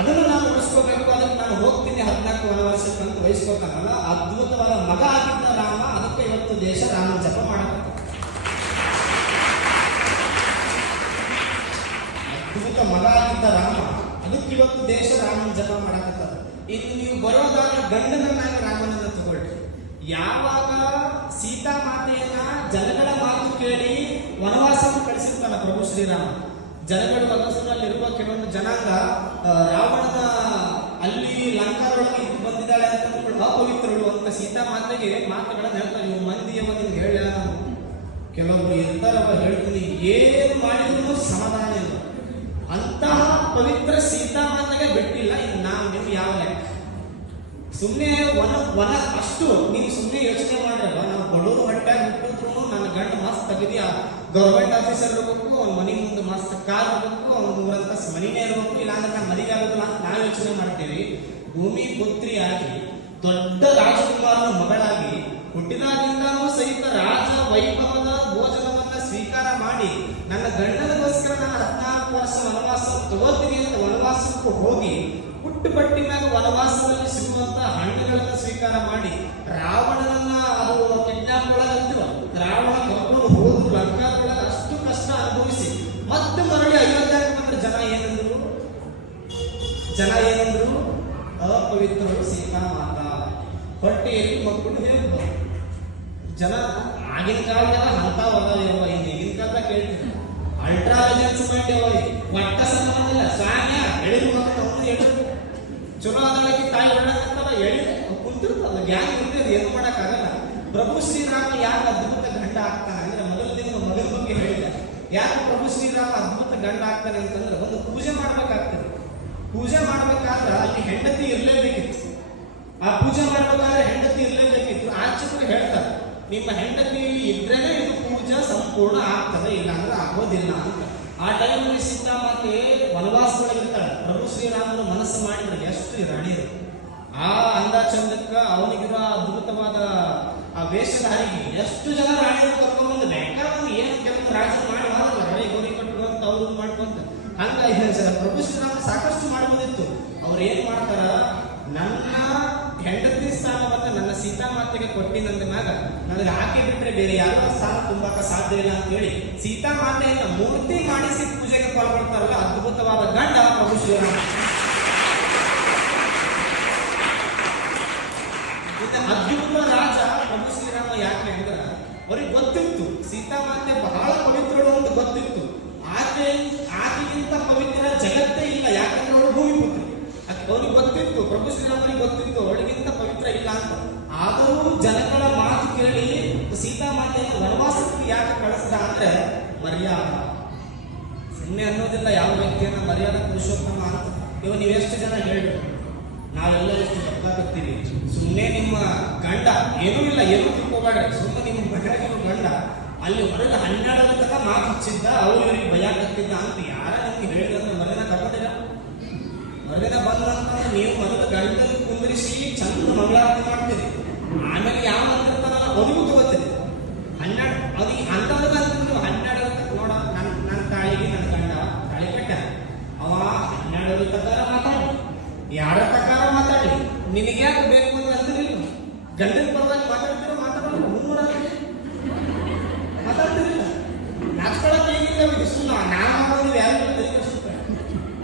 ಅದನ್ನು ನಾನು ಉಳಿಸ್ಕೋಬೇಕು, ಅದಕ್ಕೆ ನಾನು ಹೋಗ್ತೀನಿ ಹದಿನಾಲ್ಕು ವನವಾಸಕ್ಕೆ ವರ್ಷಕ್ಕಂತ ವಹಿಸ್ಕೋತಾನಲ್ಲ ಅದ್ಭುತವಾದ ಮಗ ಆಗಿದ್ದ ರಾಮ, ಅದಕ್ಕೆ ಇವತ್ತು ದೇಶ ರಾಮ ಜಪ ಮಾಡಬೇಕು ಅದ್ಭುತ ಮಗ ಆಗಿದ್ದ ರಾಮ, ಅದಕ್ಕೆ ಇವತ್ತು ದೇಶ ರಾಮನ ಜಪ ಮಾಡಕತ್ತದ. ಇನ್ನು ನೀವು ಬರೋದಾದ್ರೆ ಗಂಡನನ್ನಾಗಿ ರಾಮನನ್ನ ತಗೊಳ್ರಿ. ಯಾವಾಗ ಸೀತಾ ಮಾತೆಯನ್ನ ಜನಗಳ ಮಾತು ಕೇಳಿ ವನವಾಸವನ್ನು ಕಳಿಸಿರ್ತಾನ ಪ್ರಭು ಶ್ರೀರಾಮ. ಜನಗಳು ವನವಾಸದಲ್ಲಿರುವ ಕೆಲವೊಂದು ಜನಾಂಗ ರಾವಣನ ಅಲ್ಲಿ ಲಂಕಾದೊಳಗೆ ಇದು ಬಂದಿದ್ದಾಳೆ ಅಂತ ಅಪವಿತ್ರಳು ಅಂತ ಸೀತಾ ಮಾತೆಗೆ ಮಾತುಗಳನ್ನ ಹೇಳ್ತಾರೆ ನೀವು ಮಂದಿಯವ ನಿಮ್ಗೆ ಹೇಳ ಕೆಲವರು ಇರ್ತಾರವ ಹೇಳ್ತೀನಿ, ಏನು ಮಾಡಿದ್ರು ಸಮಾಧಾನ ಇಲ್ಲ. ಅಂತಹ ಪವಿತ್ರ ಸೀತಾಮಾತೆಗೆ ಬಿಟ್ಟಿಲ್ಲ ಇನ್ನು ನಾವು ನೀವು ಯಾವ ಲೆಕ್ಕ? ಸುಮ್ಮನೆ ವನ ವನ ಅಷ್ಟು. ನೀವು ಸುಮ್ಮನೆ ಯೋಚನೆ ಮಾಡ್ರಲ್ಲ ನಾವು ಬಡವರು ಹೊಟ್ಟಾಗಿ ಹುಟ್ಟಿದ್ರು ನನ್ನ ಗಂಡ ಮಸ್ತ್ ತೆಗೆದಿ ಗೌರ್ಮೆಂಟ್ ಆಫೀಸರ್ ಇರಬೇಕು, ಅವ್ನ ಮನೆ ಮುಂದೆ ಮಸ್ತ್ ಕಾರ್ ಇರಬೇಕು, ಅವ್ನ ಮೂರಂತ ಇರಬೇಕು, ಇಲ್ಲ ಅಂದ್ರೆ ನಾನು ಮನೆಗೆ ಆಗೋದಿಲ್ಲ ಅಂತ ನಾವು ಯೋಚನೆ ಮಾಡ್ತೀವಿ. ಭೂಮಿ ಪುತ್ರಿಯಾಗಿ, ದೊಡ್ಡ ರಾಜಕುಮಾರನ ಮಗಳಾಗಿ, ಹುಟ್ಟಿದಾಗಿಂದನೂ ಸಹಿತ ರಾಜ ವೈಭವದ ಭೋಜನವನ್ನ ಸ್ವೀಕಾರ ಮಾಡಿ, ನನ್ನ ಗಂಡನಗೋಸ್ಕರ ನಾನು ಹದಿನಾಲ್ಕು ತಗೋತೀನಿ ಅಂತ ವನವಾಸಕ್ಕೂ ಹೋಗಿ ಪಟ್ಟಿ ಮ್ಯಾಗ ವನವಾಸದಲ್ಲಿ ಸಿಗುವಂತ ಹಣ್ಣುಗಳನ್ನ ಸ್ವೀಕಾರ ಮಾಡಿ ರಾವಣನನ್ನ ಅದು ಕಿಡ್ನಾಪ್ ಒಳಗಂತಿವ ರಾವಣ ಕರ್ಕೊಂಡು ಹೋದ್ರು. ಲಂಕಾದೊಳಗ ಅಷ್ಟು ಕಷ್ಟ ಅನುಭವಿಸಿ ಮತ್ತೆ ಮರಳಿ ಅಯೋಧ್ಯೆಗೆ ಬಂದ್ರೆ ಜನ ಏನಂದ್ರು? ಜನ ಏನಂದ್ರು? ಅಪವಿತ್ರರು ಸೀತಾ ಮಾತಾ. ಹೊಟ್ಟೆಯಲ್ಲಿ ಮಕ್ಕಳು ಹೇಳ್ಬೋದು ಜನ ಆಗಿನ ಕಾಲದಾಗ ಅಂತಾವಲ್ಲ ಯವ್ವ ಇನ್ನು ಈಗಿನ ಕಾಲದಾಗ ಕೇಳ್ತೀನಿ ಅಲ್ಟ್ರಾ ಲೆಜೆನ್ಸ್ ಮೈಂಡ್ ಒಟ್ಟ ಸಂಬಂಧ ಇಲ್ಲ ಸಾನ್ಯ ಎಳಿರು ಮಕ್ಕಳು ಅವ್ನು ಎಳಿರು ಚಲೋ ಆದಳಕ್ಕೆ ತಾಯಿ ಹೇಳಕತ್ತಲ್ಲ ಎಳಿ ಕುಂತಿರ್ತಲ್ಲ ಗ್ಯಾಂಗ್ ಇರ್ತದೆ ಏನು ಮಾಡಕ್ಕಾಗಲ್ಲ ಪ್ರಭು ಶ್ರೀರಾಮ ಯಾಕೆ ಅದ್ಭುತ ಗಂಡ ಆಗ್ತಾನೆ ಮೊದಲ ದಿನ ಮಗನ ಬಗ್ಗೆ ಹೇಳಿದ ಯಾರು ಪ್ರಭು ಶ್ರೀರಾಮ ಅದ್ಭುತ ಗಂಡ ಆಗ್ತಾನೆ ಅಂತಂದ್ರೆ ಒಂದು ಪೂಜೆ ಮಾಡ್ಬೇಕಾಗ್ತದೆ ಪೂಜೆ ಮಾಡ್ಬೇಕಾದ್ರೆ ಅಲ್ಲಿ ಹೆಂಡತಿ ಇರ್ಲೇಬೇಕಿತ್ತು ಆ ಪೂಜೆ ಮಾಡ್ಬೇಕಾದ್ರೆ ಹೆಂಡತಿ ಇರಲೇಬೇಕಿತ್ತು ಆರ್ಚಕರು ಹೇಳ್ತಾರೆ ನಿಮ್ಮ ಹೆಂಡತಿ ಇದ್ರೇನೆ ಇದು ಪೂಜೆ ಸಂಪೂರ್ಣ ಆಗ್ತದೆ ಇಲ್ಲ ಅಂದ್ರೆ ಆಗೋದಿಲ್ಲ ಅಂತ ಆ ಟೈಮಲ್ಲಿ ಸೀತಾಮಾತೆ ವನವಾಸದೊಳಗಿರ್ತಾಳೆ ಪ್ರಭು ಶ್ರೀರಾಮನು ಮನಸ್ಸು ಮಾಡಿದ್ರೆ ಎಷ್ಟು ರಾಣಿಯರು ಆ ಅಂದ ಚಂದಕ್ಕ ಅವನಿಗಿರುವ ಅದ್ಭುತವಾದ ಆ ವೇಷಧಾರಿಗೆ ಎಷ್ಟು ಜನ ರಾಣಿಯರು ಕರ್ಕೊಂಡ್ಬಂದು ಬಂದು ಏನು ಕೆಲವು ರಾಜರು ಮಾಡಿ ಮಾಡಲ್ಲ ಗೌರಿ ಕಟ್ಟುವಂತ ಅವ್ರು ಮಾಡ್ಕೊಂತ. ಹಂಗ ಇದು ಸರ್ ಪ್ರಭು ಶ್ರೀರಾಮ ಸಾಕಷ್ಟು ಮಾಡ್ಬೋದಿತ್ತು ಅವ್ರು ಏನ್ ಮಾಡ್ತಾರ? ನನ್ನ ಹೆಂಡತಿ ಸ್ಥಾನವನ್ನ ನನ್ನ ಸೀತಾಮಾತೆಗೆ ಕೊಟ್ಟಿನಂದ ಮ್ಯಾಗ ನನಗೆ ಆಕೆ ಬಿಟ್ರೆ ಬೇರೆ ಯಾರೋ ಸ್ಥಾನ ತುಂಬಾಕ ಸಾಧ್ಯ ಇಲ್ಲ ಅಂತ ಹೇಳಿ ಅಂತ ಮೂರ್ತಿ ಮಾಡಿಸಿ ಪೂಜೆಗೆ ಪಾಲ್ಗೊಳ್ತಾರಲ್ಲ, ಅದ್ಭುತವಾದ ಗಂಡ ಪ್ರಭು ಶ್ರೀರಾಮ. ಅದ್ಭುತ ರಾಜ ಪ್ರಭು ಶ್ರೀರಾಮ ಯಾಕೆ ಅಂದ್ರ, ಅವ್ರಿಗೆ ಗೊತ್ತಿತ್ತು, ಸೀತಾಮಾತೆ ಬಹಳ ಪವಿತ್ರಳು ಅಂತ ಗೊತ್ತಿತ್ತು. ಆಕೆ, ಆಕೆಗಿಂತ ಪವಿತ್ರ ಜಗತ್ತೇ ಇಲ್ಲ, ಯಾಕಂದ್ರೆ ಅವಳು ಭೂಮಿ ಅವ್ರಿಗೆ ಗೊತ್ತಿತ್ತು ಪ್ರಭು ಶ್ರೀರಾಮನಿಗೆ ಗೊತ್ತಿತ್ತು, ಅವಳಿಗಿಂತ ಪವಿತ್ರ ಇಲ್ಲ ಅಂತ. ಆದರೂ ಜನಗಳ ಮಾತು ಕೇಳಿ ಸೀತಾಮಾತೆಯನ್ನು ವನವಾಸಕ್ಕೆ ಯಾಕೆ ಕಳಿಸ್ದ ಅಂದ್ರೆ, ಮರ್ಯಾದ. ಸುಮ್ಮನೆ ಅನ್ನೋದಿಲ್ಲ, ಯಾವ ವ್ಯಕ್ತಿಯನ್ನ ಮರ್ಯಾದ ಪುರುಷೋತ್ತಮ ಅಂತ. ಇವ ನೀವೆಷ್ಟು ಜನ ಹೇಳ್ರಿ ನಾವೆಲ್ಲ ಎಷ್ಟು ಬದುಕಾಕತ್ತೀವಿ ಸುಮ್ಮನೆ ನಿಮ್ಮ ಗಂಡ, ಏನೂ ಇಲ್ಲ, ಏನೂ ತಿಳ್ಕೋಬೇಡ್ರಿ. ಸುಮ್ಮನೆ ನಿಮ್ಮ ಮನೆಯಾಗಿರೋ ಗಂಡ. ಅಲ್ಲಿ ಹೊರಗೆ ಹನ್ನೆರಡು ತನಕ ಮಾತು ಹಚ್ಚಿದ್ದ ಅವ್ರು ಇವ್ರಿಗೆ ಭಯ ಕತ್ತಿದ್ದ ಅಂತ ಯಾರ ನಿಮ್ಗೆ ಹೇಳಿದ್ರೆ ಮರೆನ ಬಂದಂತಂದ್ರೆ ನೀವು ಮೊದಲು ಗಂಟಲು ಕುಂದ್ರಿಸಿ ಚಂದ ಮಂಗಳಾರತಿ ಮಾಡ್ತೀರಿ. ಆಮೇಲೆ ಯಾವ ಅಂತಿರ್ತಾರಲ್ಲ ಅವನಿಗೂ ತಗೋತೀರಿ ಹನ್ನೆರಡು ಅದು ಅಂತಂದ್ರೆ ನೀವು ಹನ್ನೆರಡರ ತನಕ ನೋಡ ನನ್ನ ನನ್ನ ತಾಳಿಗೆ ನನ್ನ ಗಂಡ ತಾಳಿ ಕಟ್ಟ ಅವ ಹನ್ನೆರಡರ ಪ್ರಕಾರ ಮಾತಾಡಿ ಯಾರ ಪ್ರಕಾರ ಮಾತಾಡಿ ನಿನಗೆ ಯಾಕೆ ಬೇಕು ಅಂತ ಅಂದಿರಿಲ್ಲ ಗಂಡನ ಪರವಾಗಿ ಮಾತಾಡ್ತೀರೋ ಮಾತಾಡಲ್ಲ ಮುನ್ನೂರ ಮಾತಾಡ್ತಿರಿಲ್ಲ ನಾಚ್ಕೊಳಕ್ ಏನಿಲ್ಲ ಇದು ಸುಮ್ಮನೆ ನಾವು ಮಾಡೋದು ಯಾರು ತಲೆ ಕೆಡಿಸುತ್ತೆ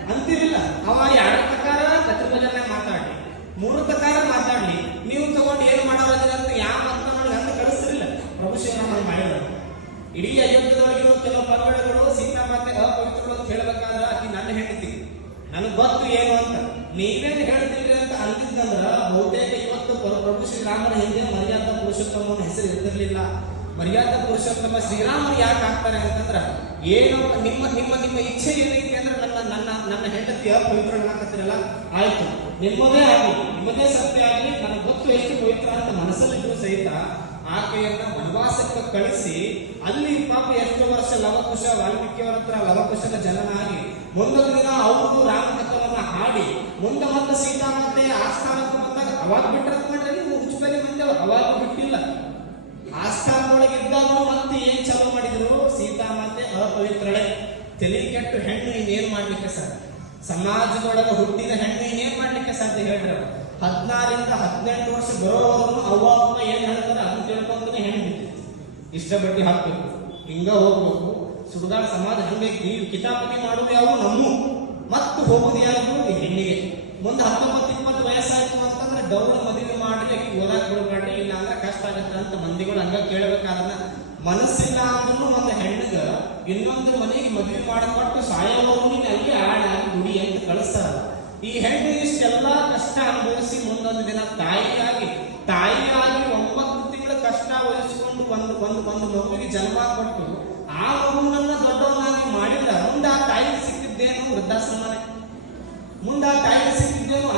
ಅಂತಿರಿಲ್ಲ ಅವ ಎರಡರ ಪ್ರಕಾರ ಕತ್ರಭಜನೆ ಮಾತಾಡಿ ಮೂರು ಪ್ರಕಾರ ಮಾತಾಡ್ಲಿ ನೀವು ತಗೊಂಡು ಏನು ಮಾಡೋದಿಲ್ಲ ಅಂತ ಯಾವ ಅಂತ ನೋಡಿ ಅಂತ ಕಳಿಸ್ತಿರಿಲ್ಲ ಪ್ರಭು ಶ್ರೀರಾಮ ಮಾಡಿದ್ರು ಇಡೀ ಅಯೋಧ್ಯದೊಳಗಿರೋ ಕೆಲವು ಪಂಗಡಗಳು ಸೀತಾಮಾತೆ ಅಪವಿತ್ರಗಳು ಅಂತ ಹೇಳ್ಬೇಕಾದ್ರೆ ಆಕಿ ನನ್ನ ಹೆಂಡತಿ ನನಗೆ ಗೊತ್ತು ಏನು ಅಂತ ನೀವೇನು ಹೇಳ್ತೀರಿ ಅಂತ ಅಂದಿದ್ದಂದ್ರ ಬಹುತೇಕ ಇವತ್ತು ಪ್ರ- ಪ್ರಭು ಶ್ರೀರಾಮನ ಹಿಂದೆ ಮರ್ಯಾದ ಪುರುಷೋತ್ತಮನ ಹೆಸರು ಇರ್ತಿರ್ಲಿಲ್ಲ. ಮರ್ಯಾದ ಪುರುಷೋತ್ತಮ ಶ್ರೀರಾಮನ್ ಯಾಕೆ ಆಗ್ತಾರೆ ಅಂತಂದ್ರ, ಏನೋ ನಿಮ್ಮ ನಿಮ್ಮ ನಿಮ್ಮ ಇಚ್ಛೆ ಏನೈತಿ ಅಂದ್ರೆ ನನ್ನ ನನ್ನ ನನ್ನ ಹೆಂಡತಿ ಪವಿತ್ರನ ಹಾಕತ್ತಿರಲ್ಲ ಆಯ್ತು. ನಿಮ್ಮದೇ ಆಗಲಿ ನಿಮ್ಮದೇ ಸತ್ಯ ಆಗಲಿ ನನಗೆ ಗೊತ್ತು ಎಷ್ಟು ಪವಿತ್ರ ಅಂತ ಮನಸ್ಸಲ್ಲಿದ್ರು ಸಹಿತ ಆಕೆಯನ್ನ ವನವಾಸಕ್ಕೆ ಕಳಿಸಿ, ಅಲ್ಲಿ ಪಾಪ ಎಷ್ಟು ವರ್ಷ ಲವಕುಶ ವಾಲ್ಮೀಕಿಯವರ ಹತ್ರ ಜನನ ಆಗಿ ಮುಂದೊಂದು ದಿನ ಅವ್ರಿಗೂ ರಾಮಕಥವನ್ನ ಹಾಡಿ, ಮುಂದೆ ಮತ್ತೆ ಸೀತಾ ಮತ್ತೆ ಆಸ್ಥಾನಕ್ಕೆ ಬಂದಾಗ ಅವಾಗ ಬಿಟ್ಟರೆ ಮಾಡ್ರಿ ನೀವು ಹುಚ್ಚುಗಲಿ ಮಂದಿ ಅವ್ರು ಅವಾಗ ಬಿಟ್ಟಿಲ್ಲ. ಆಸ್ಥಾನದೊಳಗೆ ಇದ್ದಾಗ ಮತ್ತೆ ಏನ್ ಚಲೋ ಮಾಡಿದ್ರು? ಸೀತಾ ಮಾತೆ ಅಪವಿತ್ರಳೆ. ತಲೆ ಕೆಟ್ಟು ಹೆಣ್ಣು ಇನ್ನೇನ್ ಮಾಡ್ಲಿಕ್ಕೆ ಸಾಧ್ಯ? ಸಮಾಜದೊಳಗೆ ಹುಟ್ಟಿದ ಹೆಣ್ಣು ಇನ್ನೇನ್ ಮಾಡ್ಲಿಕ್ಕೆ ಸಾಧ್ಯ ಹೇಳ್ರಿ. ಹದಿನಾರಿಂದ ಹದಿನೆಂಟು ವರ್ಷ ಬರೋವರೆಗೂ ಅವ್ವ ಅಪ್ಪ ಏನ್ ಹೇಳ್ತಾರೆ ಅದನ್ನ ತಿಳ್ಕೊಂಡ್ರೆ ಹೆಣ್ಣು ಬಿಟ್ಟಿತ್ತು. ಇಷ್ಟಪಟ್ಟು ಹಾಕ್ಬೇಕು. ಹಿಂಗ ಹೋಗ್ಬೇಕು. ಸುಡುಗಾಡ ಸಮಾಜ ಹಂಗೈತಿ ನೀವು ಕಿತಾಪತಿ ಮಾಡೋದು ಯಾವ ನಮ್ಮ. ಮತ್ತು ಹೋಗುದು ಯಾರು ಹೆಣ್ಣಿಗೆ. ಮುಂದೆ ಹತ್ತೊಂಬತ್ತು ಇಪ್ಪತ್ತು ವಯಸ್ಸಾಯ್ತು ಅಂತಂದ್ರೆ ಗೌರವ ಮದುವೆ ಮಾಡ್ಲಿ ಆಕಿ ಓದಾಕ್ ಬಿಡ್ಬೇಡ್ರಿ ಇಲ್ಲ ಅಂದ್ರೆ ಕಷ್ಟ ಆಗುತ್ತೆ ಅಂತ ಮಂದಿಗಳು ಹಂಗ ಕೇಳಬೇಕಾದ್ರೆ ಮನಸ್ಸಿಲ್ಲ ಅಂದ್ರೂ ಒಂದು ಹೆಣ್ಣಿಗ ಇನ್ನೊಂದು ಮನೆಗೆ ಮದುವೆ ಮಾಡಿಕೊಟ್ಟು ಸಾಯೋವರೆಗೂ ಅಲ್ಲಿ ಆಡ ಗುಡಿ ಅಂತ ಕಳಿಸ್ತಾರ ಈ ಹೆಣ್ಣು ಇಷ್ಟೆಲ್ಲಾ ಕಷ್ಟ ಅನುಭವಿಸಿ ಮುಂದೊಂದು ದಿನ ತಾಯಿಯಾಗಿ ತಾಯಿಯಾಗಿ ಒಂಬತ್ತು ತಿಂಗಳ ಕಷ್ಟ ವಹಿಸಿಕೊಂಡು ಬಂದು ಬಂದು ಒಂದು ಮಗುವಿಗೆ ಜನ್ಮ ಕೊಟ್ಟು, ಆ ಮಗುವನ್ನ ದೊಡ್ಡವನಾಗಿ ಮಾಡಿದ್ರ ಮುಂದೆ ಆ ತಾಯಿಗೆ ಸಿಕ್ಕಿದ್ದೇನು ವೃದ್ಧಾಶ್ರಮನೆ. ಮುಂದೆ ಆ ತಾಯಿಗೆ ಸಿಕ್ಕಿದ್ದೇನು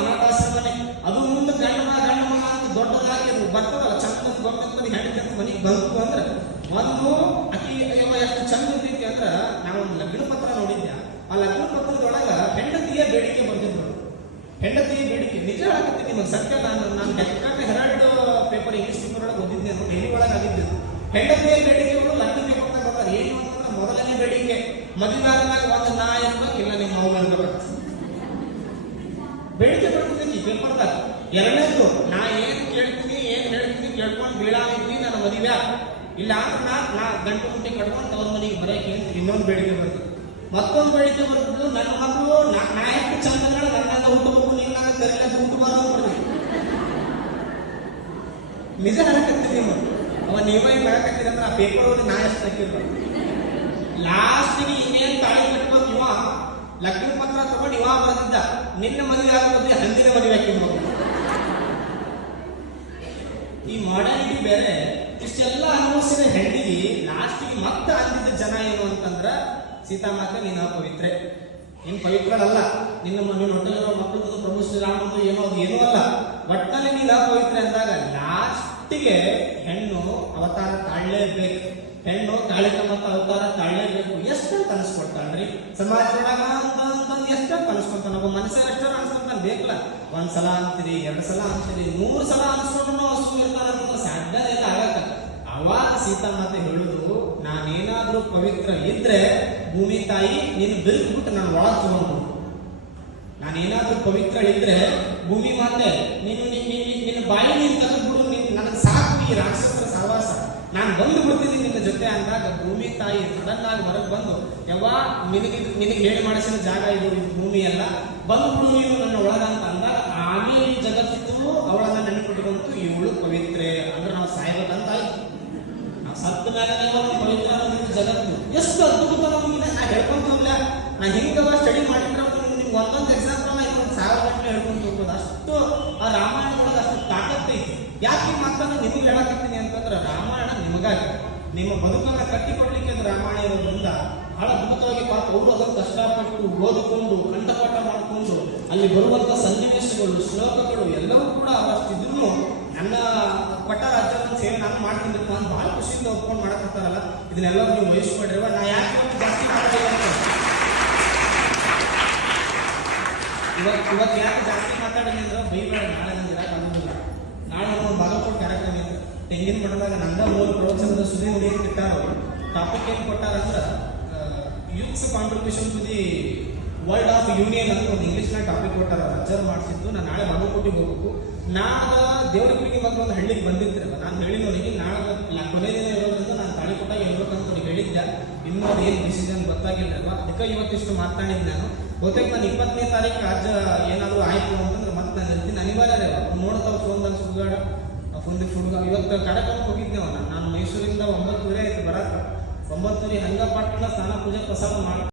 ಅದು ಮುಂದೆ ಗಂಡ ಗಂಡ ಮಗ ಅಂತ ದೊಡ್ಡದಾಗಿ ಅದು ಬರ್ತದಲ್ಲ ಚಂದ ಗೊತ್ತಿರ್ತದೆ ಹೆಣ್ಣಿಗೆ ಮನೆಗೆ ಬಂತು ಅಂದ್ರೆ ಒಂದು ಅಕ್ಕಿ ಅಯ್ಯವ್ವ ಎಷ್ಟು ಚಂದ ಇರ್ತೈತಿ ಅಂದ್ರ ಒಂದು ಲಗ್ನ ಪತ್ರ ನೋಡಿದ್ದೆ. ಆ ಲಗ್ನ ಪತ್ರದೊಳಗ ಹೆಂಡತಿಯ ಬೇಡಿಕೆ ಬರ್ತಿದ್ರು ಹೆಂಡತಿಯ ಬೇಡಿಕೆ. ನಿಜ ಆಗುತ್ತೆ ನಿಮಗೆ ಸತ್ಯ ನಾನು ನಾನು Deccan Herald paper English paper ಒಳಗೆ ಓದಿದ್ದೆ ಡೈಲಿ ಒಳಗೆ ಆಗಿದ್ದು. ಹೆಂಡತಿಯ ಬೇಡಿಕೆಗಳು ಲಗ್ನ ಪೇಪರ್ ಬರ್ತಾರೆ ಏನು ಅಂತಂದ್ರೆ ಮೊದಲನೇ ಬೇಡಿಕೆ. ಮದುವೆ ಆದ್ಮೇಲೆ ಒಂದು ನಾ ಇರ್ಬೇಕು, ಇಲ್ಲ ನಿಮ್ಮ ಮಗು ಇರ್ಬೇಕು. ಬೇಡಿಕೆ ಬರ್ತೈತಿ ಪೇಪರ್ದಾಗ ಎರಡನೇದು, ನಾ ಏನು ಕೇಳ್ತೀನಿ, ಏನು ಹೇಳ್ತೀನಿ ಕೇಳ್ಕೊಂಡು ಬೀಳಾಗಿದ್ವಿ ನನ್ನ ಮದುವೆ ಇಲ್ಲ ಅಂದ್ರೆ ನಾ ನಾ ಗಂಟು ಮುಟ್ಟಿ ಕಟ್ಕೊಂಡು ಅವ್ರ ಮನೆಗೆ ಬರೋಕೆ ಇನ್ನೊಂದು ಬೇಡಿಕೆ ಬರ್ತದೆ ಮತ್ತೊಂದು ಬೇಡಿಕೆ ಬರ್ತದ್ದು ನನ್ನ ಮಕ್ಕಳು ನಾ ನಾ ಎಷ್ಟು ಚಂದ ನನ್ನಾಗ ಹುಟ್ಟಬೇಕು ನೀನು ನಾಗ ಕರಿಲ ಹುಟ್ಟು ಬರ್ತೀನಿ ನಿಜ ಹೇಳಕತ್ತೀನಿ ಅವ ನೀವೇ ಹೇಳಕತ್ತೀರಿ ಅಂದ್ರೆ ಆ ಪೇಪರ್ ಓದಿ ನಾ ಎಷ್ಟು ಹಾಕಿರ್ಬೇಕು. ಲಾಸ್ಟಿಗೆ ಇನ್ನೇನ್ ತಾಳಿ ಕಟ್ಬೇಕು ಇವ? ಲಗ್ನ ಪತ್ರ ತಗೊಂಡು ಇವ ಬರೆದಿದ್ದ. ನಿನ್ನ ಮದುವೆ ಆಗೋದೇ ಹಂದಿನ ಮದುವೆ ಹಾಕಿದ್ರು ಈ ಮಾಡಿ ಬೇರೆ. ಇಷ್ಟೆಲ್ಲ ಅನುಭವಿಸಿದ ಹೆಣ್ಣಿಗೆ ಲಾಸ್ಟಿಗೆ ಮತ್ತೆ ಆಗಿದ್ದ ಜನ ಏನು ಅಂತಂದ್ರ, ಸೀತಾಮಾತೆ ನಿನ್ನ ಪವಿತ್ರೆ. ನೀನ್ ಪವಿತ್ರಳಲ್ಲ ನಿನ್ನ ನಿನ್ನ ಹೊಟ್ಟೆಲಿರೋ ಮಕ್ಕಳು ಪ್ರಭು ಶ್ರೀರಾಮಂದು ಏನೋ ಅದು ಏನೂ ಅಲ್ಲ. ಒಟ್ಟಲ್ಲಿ ನೀನ ಪವಿತ್ರೆ ಅಂದಾಗ ಲಾಸ್ಟಿಗೆ ಹೆಣ್ಣು ಅವತಾರ ತಾಳಲೇಬೇಕು. ಹೆಣ್ಣು ಕಾಳಿಕಮ್ಮತ್ತ ಅವತಾರ ತಾಳಲೇಬೇಕು ಎಷ್ಟು ಕನಸ್ಕೊಡ್ತಾಳ್ರಿ ಸಮಾಜದೊಳಗ ಅಂತ ಅಂತಂದು ಎಷ್ಟು ಕನಸ್ಕೊತಾನ ಒಬ್ಬ ಮನುಷ್ಯ ಎಷ್ಟು ಅನ್ಸ್ಕೊಂತಾನ ಬೇಕಲ್ಲ. ಒಂದ್ ಸಲ ಅಂತೀರಿ ಎರಡು ಸಲ ಅಂತೀರಿ ಮೂರು ಸಲ ಅನ್ಸ್ಕೊಂಡು ನಾವು ಸುಮ್ಮನೆ ಇರ್ತಾರ ಸಾಧ್ಯ ಇಲ್ಲ ಆಗತ್ತ ಅವಾಗ ಸೀತಾಮಾತೆ ಹೇಳುದು, ನಾನೇನಾದ್ರೂ ಪವಿತ್ರ ಇದ್ರೆ ಭೂಮಿ ತಾಯಿ ನೀನು ಬಿರುಕ್ಬಿಟ್ಟು ನಾನು ಒಳಗೆ ತಗೊಂಡು ನಾನೇನಾದ್ರೂ ಪವಿತ್ರ ಇದ್ರೆ ಭೂಮಿ ಮಾತೆ, ನೀನು ನೀನ್- ನೀನ್- ನೀನ್- ನಿನ್ನ ಬಾಯಿ ನೀನು ತೆಗೆದ್ಬಿಡು ನೀನ್ ನನಗೆ ಸಾಕು ಈ ರಾಕ್ಷಸರ ಸಹವಾಸ ನಾನು ಬಂದು ಬಿಡ್ತೀನಿ ನಿನ್ನ ಜೊತೆ ಅಂದಾಗ ಭೂಮಿ ತಾಯಿ ಸಡನ್ ಆಗಿ ಹೊರಗೆ ಬಂದು, ಯವ್ವ, ನಿನಗೆ ನಿನಗೆ ಹೇಳಿ ಮಾಡಿಸಿದ ಜಾಗ ಇದು ಭೂಮಿ ಅಲ್ಲ, ಬಂದು ಬಿಡು ನೀನು ನನ್ನ ಒಳಗ ಅಂತ ಅಂದಾಗ ಆಮೇಲೆ ಈ ಜಗತ್ತು ಅವಳನ್ನ ನೆನಪಿಟ್ಕೊಂತು ಇವಳು ಪವಿತ್ರೆ ಅಂದ್ರೆ ನಾವು ಸಾಯ್ಬೇಕಂತ ಆಯ್ತು ನಾವು ಸತ್ತ ಮೇಲೆ ಪವಿತ್ರ ಜಗತ್ತು. ಎಷ್ಟು ಅದ್ಭುತ ನಾ ಹೇಳ್ಕೊಂತ ಹೋಗ್ಲ? ನಾ ಹಿಂಗವ ಸ್ಟಡಿ ಮಾಡಿದ್ರೆ ನಿಮ್ಗೆ ಒಂದೊಂದು ಎಕ್ಸಾಂಪಲ್ ನಾ ಇನ್ನೊಂದು ಸಾವಿರ ಗಂಟೆ ಹೇಳ್ಕೊಂತ ಅಷ್ಟು ಆ ರಾಮಾಯಣದೊಳಗೆ ಯಾಕೆ ಈ ಮಾತನ್ನ ನಿಮಗೆ ಹೇಳಕತ್ತೀನಿ ಅಂತಂದ್ರೆ ರಾಮಾಯಣ ನಿಮಗಾಗಿ. ನಿಮ್ಮ ಬದುಕನ್ನ ಕಟ್ಟಿಕೊಡ್ಲಿಕ್ಕೆ ರಾಮಾಯಣ ಇರೋದ್ರಿಂದ ಬಹಳ ಅದ್ಭುತವಾಗಿ ಪಾಪ ಅವರು ಅದನ್ನು ಕಷ್ಟಪಟ್ಟು ಓದಿಕೊಂಡು ಕಂಠಪಾಠ ಮಾಡಿಕೊಂಡು ಅಲ್ಲಿ ಬರುವಂತಹ ಸನ್ನಿವೇಶಗಳು, ಶ್ಲೋಕಗಳು ಎಲ್ಲವೂ ಕೂಡ ಅವಷ್ಟಿದ್ರು ನನ್ನ ಪಟ್ಟ ರಾಜ್ಯವನ್ನು ಸೇವೆ ನಾನು ಮಾಡ್ತೀನಿ ನಾನು ಬಹಳ ಖುಷಿಯಿಂದ ಒಪ್ಕೊಂಡು ಮಾಡಕತ್ತಾರಲ್ಲ. ಇದನ್ನೆಲ್ಲ ನೀವು ವಹಿಸ್ಕೊಡ್ರಿ ನಾ ಯಾಕೆ ಜಾಸ್ತಿ ಇವತ್ತು ಇವತ್ತು ಯಾಕೆ ಜಾಸ್ತಿ ಮಾತಾಡಿನಿ ಅಂದ್ರೆ ಬೈಬೇಡ, ನಾಳೆ ನಾಳೆ ನಮ್ಮ ಬಾಗಲಕೋಟ್ ಕಾರ್ಯಕ್ರಮ ತೆಂಗಿನ ಮಠದಾಗ ನಂದ ಮೂರು ಪ್ರವಚನದ ಸುದ್ದಿ ಉಳಿಯಕ್ಕೆ ಇಟ್ಟಾರ ಟಾಪಿಕ್ ಏನು ಕೊಟ್ಟಾರ ಅಂದ್ರೆ youths contribution to the world of union ಅಂತ ಒಂದು ಇಂಗ್ಲೀಷ್ನಾಗ ಟಾಪಿಕ್ ಕೊಟ್ಟಾರ ಅಬ್ಸರ್ವ್ ಮಾಡಿಸಿದ್ದು, ನಾನು ನಾಳೆ ಬಾಗಲಕೋಟಿಗೆ ಹೋಗಬೇಕು. ನಾಳೆ ದೇವರಪುರಿಗೆ ಮತ್ತು ಒಂದು ಹಳ್ಳಿಗೆ ಬಂದಿರ್ತಿರಲ್ಲ, ನಾನು ಹೇಳಿದವನಿಗೆ ನಾಳೆ ಕೊನೆ ದಿನ ಇರೋದ್ರಿಂದ ನಾನು ತಾಳಿಕೊಟ್ಟಾಗ ಹೇಳ್ಬೇಕಂತ ಹೇಳಿದ್ದೆ. ಇನ್ನೂ ಏನು ಡಿಸಿಷನ್ ಗೊತ್ತಾಗಿಲ್ಲ ಅಲ್ವಾ? ಅದಕ್ಕೆ ಇವತ್ತಿಷ್ಟು ಮಾತಾಡಿದ್ದು ನಾನು. ಬಹುತೇಕ ನಾನು ಇಪ್ಪತ್ತನೇ ತಾರೀಕು ರಾಜ್ಯ ಏನಾದರೂ ಆಯಿತು ಅಂತಂದ್ರೆ ನಾನು ಇರ್ತೀನಿ ಅನಿವಾರ್ಯ ನೋಡ್ತಾವ ಫೋನ್ದಾಗ ಆ ಫೋನ್ದಾಗ ಸುಡುಗ ಇವತ್ತು ಕಾರ್ಯಕ್ರಮಕ್ಕೆ ಹೋಗಿದ್ದೇವ ನಾನು ಮೈಸೂರಿಂದ ಒಂಬತ್ತುವರೆ ಆಯ್ತು ಬರಕ್ಕೆ ಒಂಬತ್ತುವರೆ ಹಂಗ ಪಟ್ಟಣ ಸ್ನಾನ ಪೂಜೆ ಪ್ರಸಾದ ಮಾಡಿ